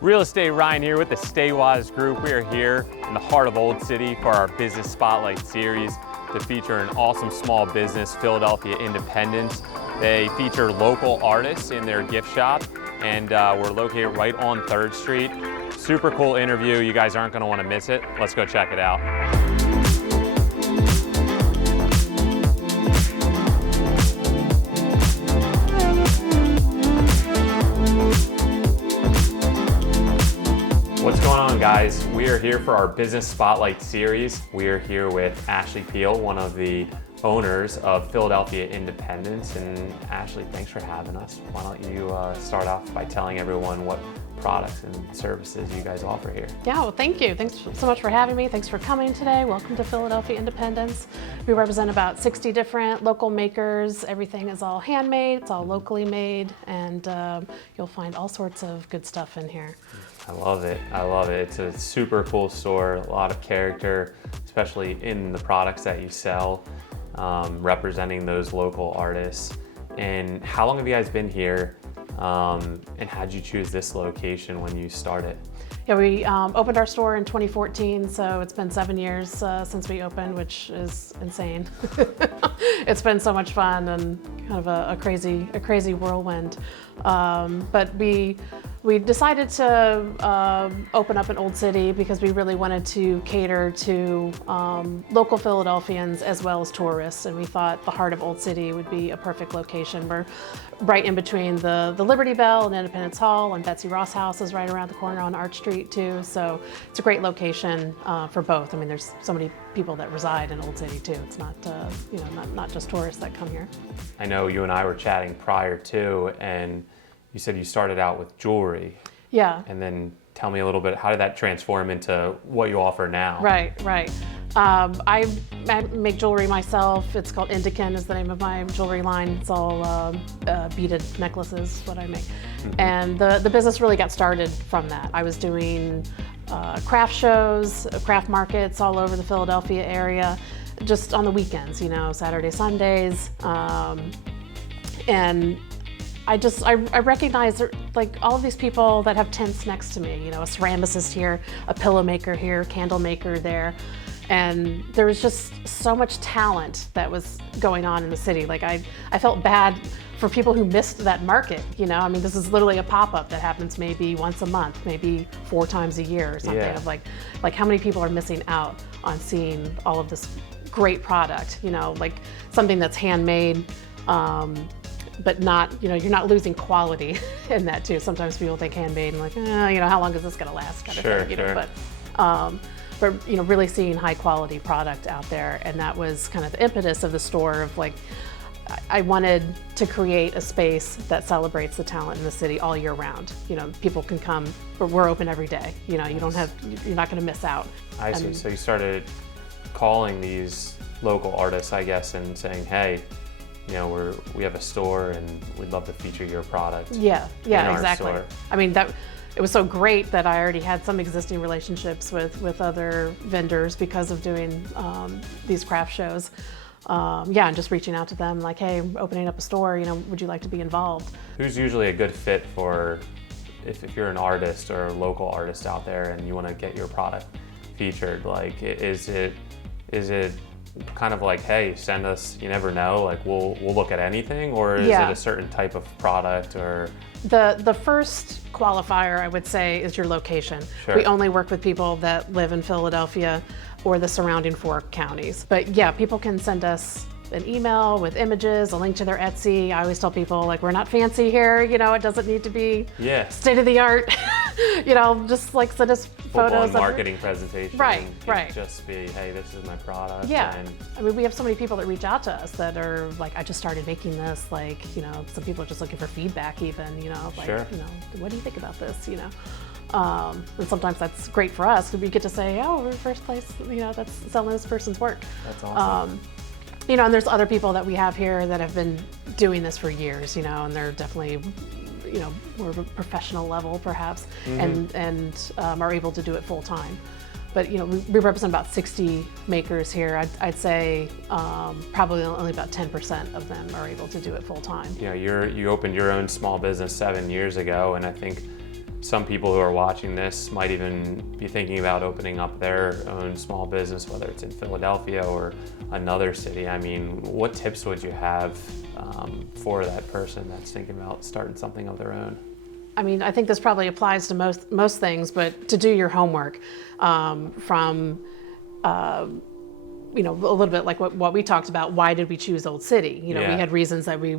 Real Estate Ryan here with the Stawasz Group. We are here in the heart of Old City for our Business Spotlight series to feature an awesome small business, Philadelphia Independence. They feature local artists in their gift shop, and we're located right on 3rd Street. Super cool interview. You guys aren't going to want to miss it. Let's go check it out. What's going on, guys? We are here for our Business Spotlight series. We are here with Ashley Peel, one of the owners of Philadelphia Independence. And Ashley, thanks for having us. Why don't you start off by telling everyone what products and services you guys offer here? Yeah, well, thank you. Thanks so much for having me. Thanks for coming today. Welcome to Philadelphia Independence. We represent about 60 different local makers. Everything is all handmade, it's all locally made, and you'll find all sorts of good stuff in here. I love it. I love it. It's a super cool store, a lot of character, especially in the products that you sell, representing those local artists. And how long have you guys been here? And how'd you choose this location when you started? Yeah, we opened our store in 2014, so it's been 7 years since we opened, which is insane. It's been so much fun and kind of a crazy whirlwind. But we decided to open up in Old City because we really wanted to cater to local Philadelphians as well as tourists, and we thought the heart of Old City would be a perfect location. We're right in between the Liberty Bell and Independence Hall, and Betsy Ross House is right around the corner on Arch Street too, so it's a great location for both. I mean, there's so many people that reside in Old City too. It's not not just tourists that come here. I know you and I were chatting prior to, and you said you started out with jewelry. Yeah. And then tell me a little bit, how did that transform into what you offer now? Right. I make jewelry myself. It's called Indican is the name of my jewelry line. It's all beaded necklaces, what I make. Mm-hmm. And the business really got started from that. I was doing craft shows, craft markets all over the Philadelphia area, just on the weekends, Saturday, Sundays. And I recognize like all of these people that have tents next to me, a ceramicist here, a pillow maker here, candle maker there. And there was just so much talent that was going on in the city. Like I felt bad for people who missed that market, I mean, this is literally a pop-up that happens maybe once a month, maybe 4 times a year or something. Yeah. Of like how many people are missing out on seeing all of this great product, like something that's handmade, but not, you're not losing quality in that too. Sometimes people think handmade and like, how long is this gonna last kind of thing, But really seeing high quality product out there. And that was kind of the impetus of the store of like, I wanted to create a space that celebrates the talent in the city all year round. People can come, we're open every day. You're not gonna miss out. I see, so you started calling these local artists, I guess, and saying, hey, we have a store and we'd love to feature your product. Yeah, exactly. Store. I mean, it was so great that I already had some existing relationships with other vendors because of doing these craft shows. And just reaching out to them like, hey, I'm opening up a store, would you like to be involved? Who's usually a good fit for, if you're an artist or a local artist out there and you want to get your product featured, like, is it kind of like, hey, send us, you never know, like we'll look at anything, or is it a certain type of product? Or the first qualifier I would say is your location. Sure. We only work with people that live in Philadelphia or the surrounding 4 counties. But yeah, people can send us an email with images, a link to their Etsy. I always tell people, like, we're not fancy here, it doesn't need to be state of the art. Just like send us photos. Marketing presentation. Right. Just be, hey, this is my product. Yeah. And I mean, we have so many people that reach out to us that are like, I just started making this, like, some people are just looking for feedback even, like, sure. What do you think about this, And sometimes that's great for us because we get to say, oh, we're the first place, that's selling this person's work. That's awesome. And there's other people that we have here that have been doing this for years, and they're definitely, more of a professional level perhaps, mm-hmm. and are able to do it full time. But we represent about 60 makers here. I'd say probably only about 10% of them are able to do it full time. You opened your own small business 7 years ago, and I think some people who are watching this might even be thinking about opening up their own small business, whether it's in Philadelphia or another city. I mean, what tips would you have for that person that's thinking about starting something of their own? I mean, I think this probably applies to most things, but to do your homework from you know, a little bit like what we talked about. Why did we choose Old City? You know, we had reasons that we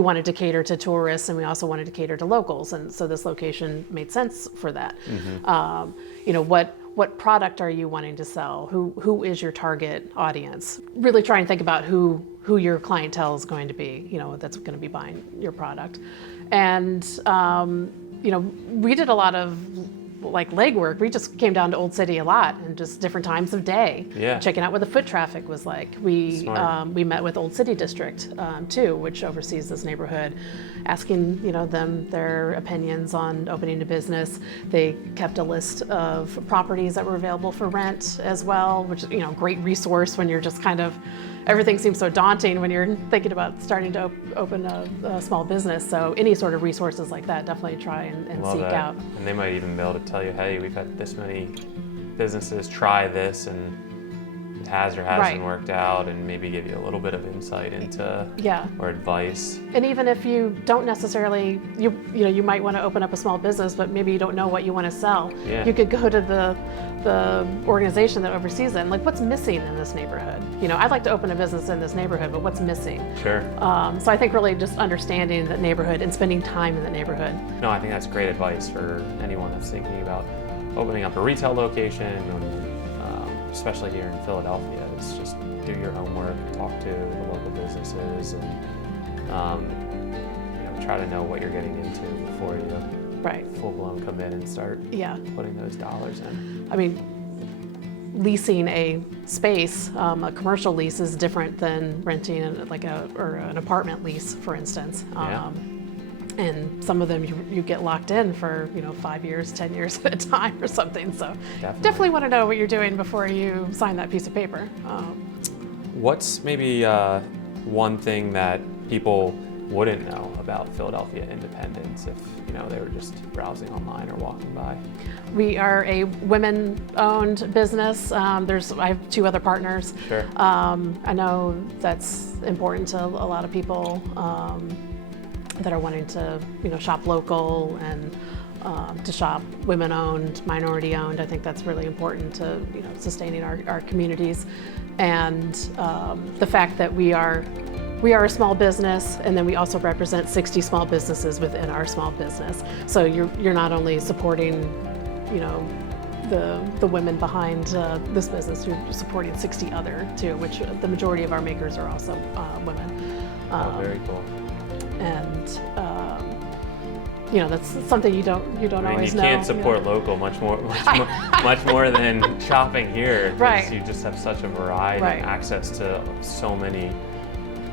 wanted to cater to tourists, and we also wanted to cater to locals, and so this location made sense for that. You know, what product are you wanting to sell? Who is your target audience? Really try and think about who your clientele is going to be, you know, that's going to be buying your product. And you know, we did a lot of like legwork. We just came down to Old City a lot and just different times of day, checking out what the foot traffic was like. We met with Old City District too, which oversees this neighborhood, asking, you know, them their opinions on opening a business. They kept a list of properties that were available for rent as well, which, you know, great resource when you're just kind of, everything seems so daunting when you're thinking about starting to open a small business. So any sort of resources like that, definitely try and seek out. And they might even be able to tell you, hey, we've had this many businesses try this and it has or hasn't worked out, and maybe give you a little bit of insight into or advice. And even if you don't necessarily, you know, you might want to open up a small business, but maybe you don't know what you want to sell. You could go to the organization that oversees it and like, what's missing in this neighborhood? You know, I'd like to open a business in this neighborhood, but what's missing? Sure. So I think really just understanding that neighborhood and spending time in the neighborhood. No, I think that's great advice for anyone that's thinking about opening up a retail location, especially here in Philadelphia. Is just do your homework, talk to the local businesses, and you know, try to know what you're getting into before you full-blown come in and start putting those dollars in. I mean, leasing a space, a commercial lease is different than renting like an apartment lease, for instance. And some of them you get locked in for, you know, 5 years, 10 years at a time or something. So definitely want to know what you're doing before you sign that piece of paper. What's maybe one thing that people wouldn't know about Philadelphia Independence if, you know, they were just browsing online or walking by? We are a women-owned business. I have 2 other partners. Sure. I know that's important to a lot of people that are wanting to, you know, shop local and to shop women-owned, minority-owned. I think that's really important to, you know, sustaining our communities. And the fact that we are a small business, and then we also represent 60 small businesses within our small business. So you're not only supporting, you know, the women behind this business, you're supporting 60 other too, which the majority of our makers are also women. Very cool. And you know, that's something you don't always know. You can't support local much more than shopping here, because you just have such a variety and access to so many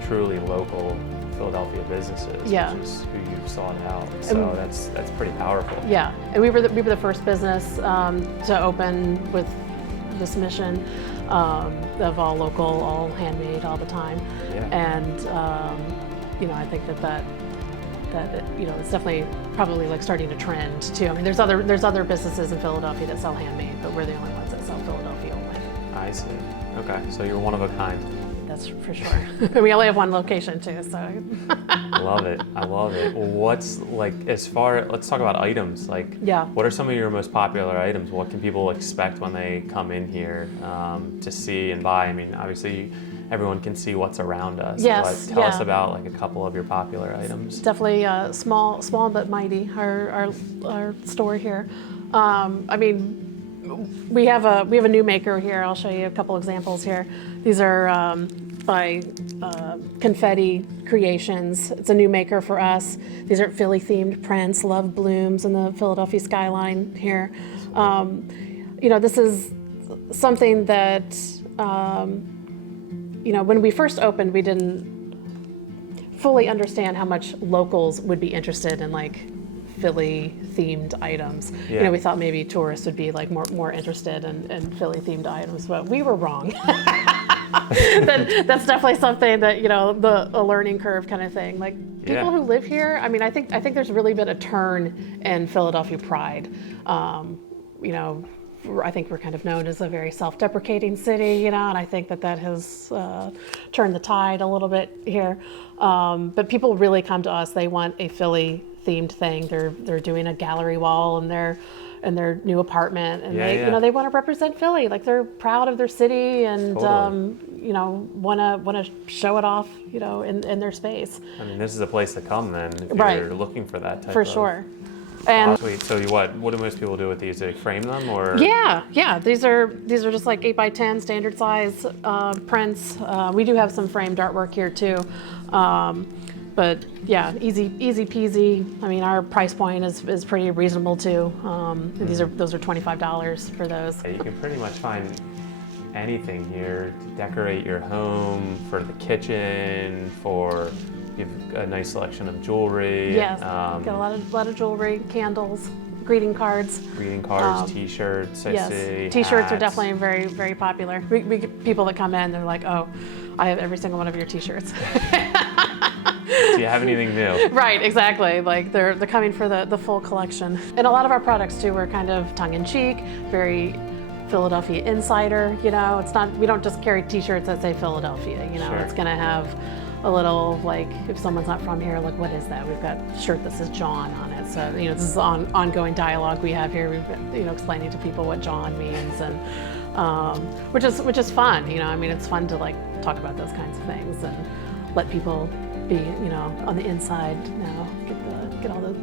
truly local Philadelphia businesses, which is who you've sought out. So that's pretty powerful. Yeah, and we were the first business to open with this mission of all local, all handmade, all the time. And you know, I think that you know, it's definitely probably like starting a trend too. I mean, there's other businesses in Philadelphia that sell handmade, but we're the only ones that sell Philadelphia only. I see. Okay, so you're one of a kind. That's for sure. We only have one location too, so. I love it. Well, what's like, let's talk about items. Like, what are some of your most popular items? What can people expect when they come in here to see and buy? I mean, obviously, everyone can see what's around us. Yes. But tell us about like a couple of your popular items. Definitely small but mighty. Our store here. I mean, we have a new maker here. I'll show you a couple examples here. These are by Confetti Creations. It's a new maker for us. These are Philly themed prints, love blooms in the Philadelphia skyline here. You know, this is something that you know, when we first opened, we didn't fully understand how much locals would be interested in like Philly themed items. You know, we thought maybe tourists would be like more interested in Philly themed items, but we were wrong. That's definitely something that, a learning curve kind of thing. Like people who live here, I mean, I think there's really been a turn in Philadelphia pride. I think we're kind of known as a very self-deprecating city, and I think that has turned the tide a little bit here. But people really come to us. They want a Philly-themed thing. They're doing a gallery wall in their new apartment, and they want to represent Philly. Like they're proud of their city, and want to show it off, in their space. I mean, this is a place to come then if you're looking for that type for of. sure. And sweet. So what do most people do with these? Do they frame them or? Yeah. These are just like 8x10 standard size prints. We do have some framed artwork here too. But yeah, easy peasy. I mean, our price point is pretty reasonable too. Those are $25 for those. You can pretty much find anything here to decorate your home, for the kitchen, for you have a nice selection of jewelry. Yes, got a lot of jewelry, candles, greeting cards. T-shirts. I see. T-shirts hats. are definitely very, very popular. We get people that come in, they're like, "Oh, I have every single one of your T-shirts." Do you have anything new? Right, exactly. Like they're coming for the full collection. And a lot of our products too are kind of tongue-in-cheek, very Philadelphia insider. It's not. We don't just carry T-shirts that say Philadelphia. Sure. It's gonna have a little, like, if someone's not from here, like, what is that? We've got a shirt that says John on it. So, this is ongoing dialogue we have here. We've been, explaining to people what John means, and which is fun. I mean, it's fun to like talk about those kinds of things and let people be, on the inside now, get all the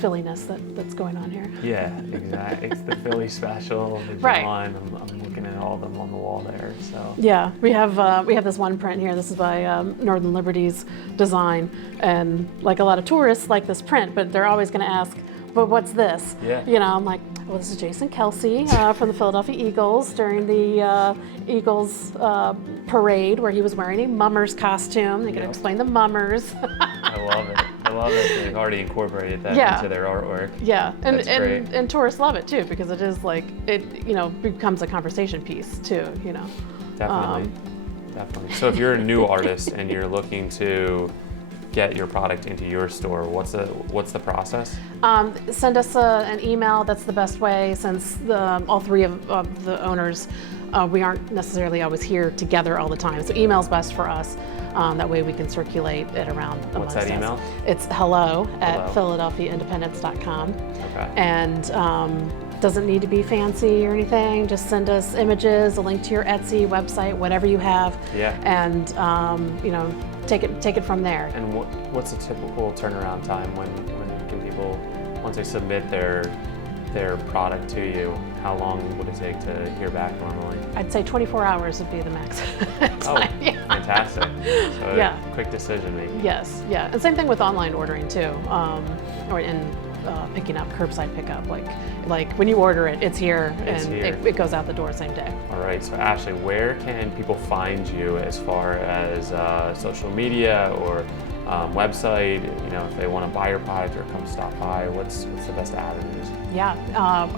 Philliness that's going on here. Yeah, exactly. It's the Philly special, the John. Right. I'm looking at all of them on the wall there. So yeah, we have this one print here. This is by Northern Liberty's design, and like a lot of tourists like this print, but they're always going to ask, "But what's this?" Yeah. I'm like, well, this is Jason Kelsey from the Philadelphia Eagles during the Eagles parade, where he was wearing a mummers costume. They're going to explain the mummers. I love it. They've already incorporated that into their artwork. Yeah, That's great. and tourists love it too, because it is like it becomes a conversation piece too. Definitely. So if you're a new artist and you're looking to get your product into your store, what's the process? Send us an email. That's the best way, since all three of the owners, we aren't necessarily always here together all the time. So email's best for us. That way we can circulate it around amongst us. What's that email? It's hello@philadelphiaindependence.com. Okay. And doesn't need to be fancy or anything. Just send us images, a link to your Etsy website, whatever you have. Yeah. And take it from there. And what's a typical turnaround time when can people, once they submit their product to you, how long would it take to hear back normally? I'd say 24 hours would be the max. Fantastic. So quick decision making. Yes, yeah. And same thing with online ordering too, picking up, curbside pickup. Like when you order it, it's here, it goes out the door same day. All right, so Ashley, where can people find you as far as social media or website? If they want to buy your product or come stop by, what's the best avenues? Yeah,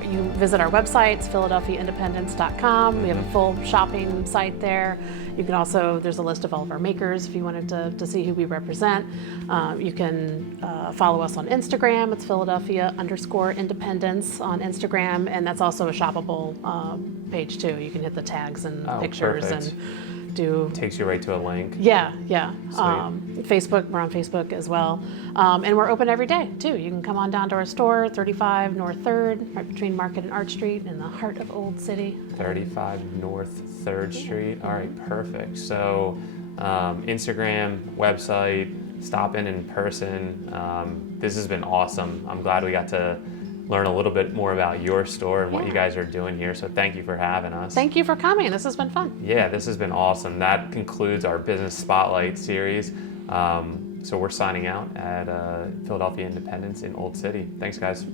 you visit our website, it's philadelphiaindependence.com. We have a full shopping site there. You can also, there's a list of all of our makers if you wanted to see who we represent. You can follow us on Instagram. It's Philadelphia_independence on Instagram, and that's also a shoppable page too. You can hit the tags and pictures perfect. and takes you right to a link. Yeah. Facebook, we're on Facebook as well. And we're open every day too. You can come on down to our store, 35 North 3rd, right between Market and Arch Street in the heart of Old City. 35 North 3rd Street. All right, perfect. So Instagram, website, stop in person. This has been awesome. I'm glad we got to learn a little bit more about your store and what you guys are doing here. So thank you for having us. Thank you for coming. This has been fun. Yeah, this has been awesome. That concludes our Business Spotlight series. So we're signing out at Philadelphia Independence in Old City. Thanks, guys.